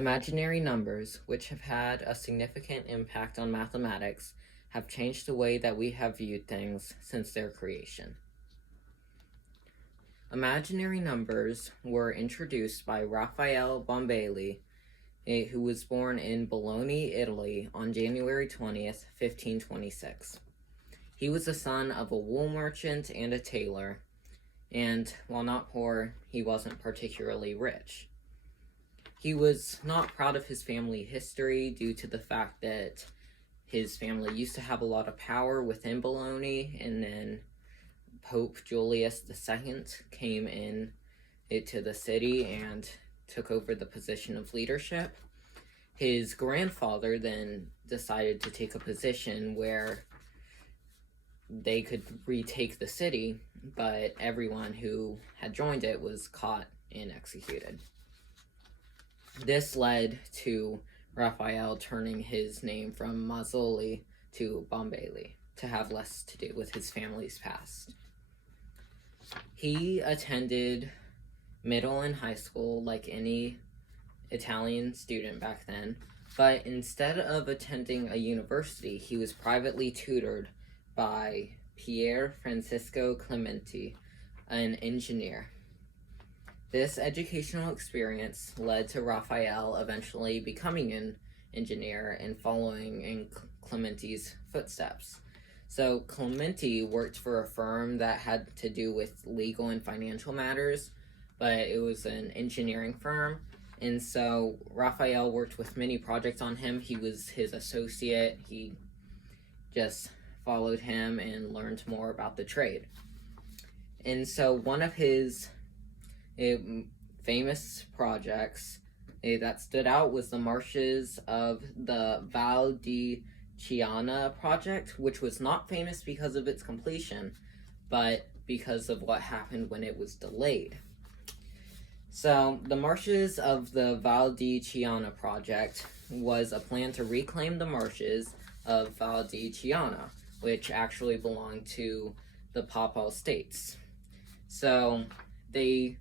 Imaginary numbers, which have had a significant impact on mathematics, have changed the way that we have viewed things since their creation. Imaginary numbers were introduced by Rafael Bombelli, who was born in Bologna, Italy on January 20th, 1526. He was the son of a wool merchant and a tailor, and while not poor, he wasn't particularly rich. He was not proud of his family history due to the fact that his family used to have a lot of power within Bologna, and then Pope Julius II came into the city and took over the position of leadership. His grandfather then decided to take a position where they could retake the city, but everyone who had joined it was caught and executed. This led to Raphael turning his name from Mazzoli to Bombelli to have less to do with his family's past. He attended middle and high school like any Italian student back then, but instead of attending a university, he was privately tutored by Pier Francesco Clementi, an engineer. This educational experience led to Raphael eventually becoming an engineer and following in Clementi's footsteps. So Clementi worked for a firm that had to do with legal and financial matters, but it was an engineering firm. And so Raphael worked with many projects on him. He was his associate. He just followed him and learned more about the trade. And so one of his famous projects that stood out was the marshes of the Val di Chiana project, which was not famous because of its completion, but because of what happened when it was delayed. So the marshes of the Val di Chiana project was a plan to reclaim the marshes of Val di Chiana, which actually belonged to the Papal States. So they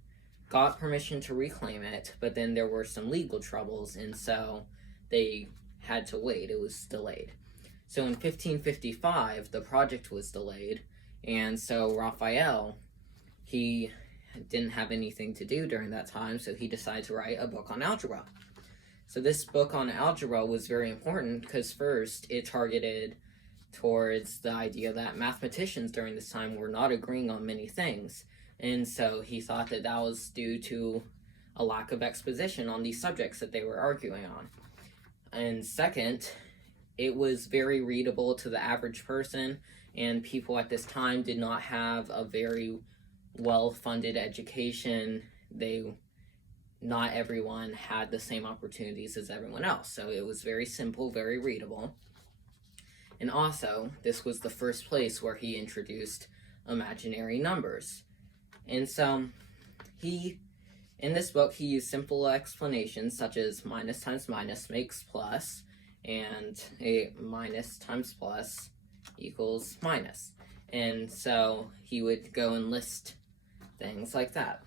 got permission to reclaim it, but then there were some legal troubles, and so they had to wait. It was delayed. So in 1555, the project was delayed, and so Raphael, he didn't have anything to do during that time, so he decided to write a book on algebra. So this book on algebra was very important because first, it targeted towards the idea that mathematicians during this time were not agreeing on many things. And so he thought that that was due to a lack of exposition on these subjects that they were arguing on. And second, it was very readable to the average person, and people at this time did not have a very well-funded education. Not everyone had the same opportunities as everyone else. So it was very simple, very readable. And also, this was the first place where he introduced imaginary numbers. And so, in this book, he used simple explanations such as minus times minus makes plus, and a minus times plus equals minus. And so, he would go and list things like that.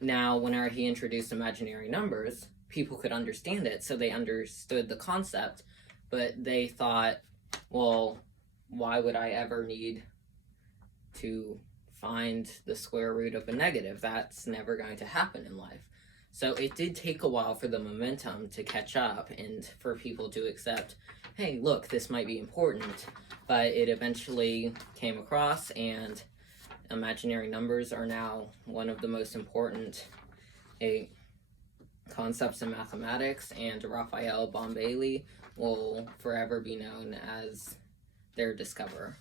Now, whenever he introduced imaginary numbers, people could understand it, so they understood the concept, but they thought, well, why would I ever need to find the square root of a negative? That's never going to happen in life. So it did take a while for the momentum to catch up and for people to accept, hey, look, this might be important, but it eventually came across, and imaginary numbers are now one of the most important concepts in mathematics, and Rafael Bombelli will forever be known as their discoverer.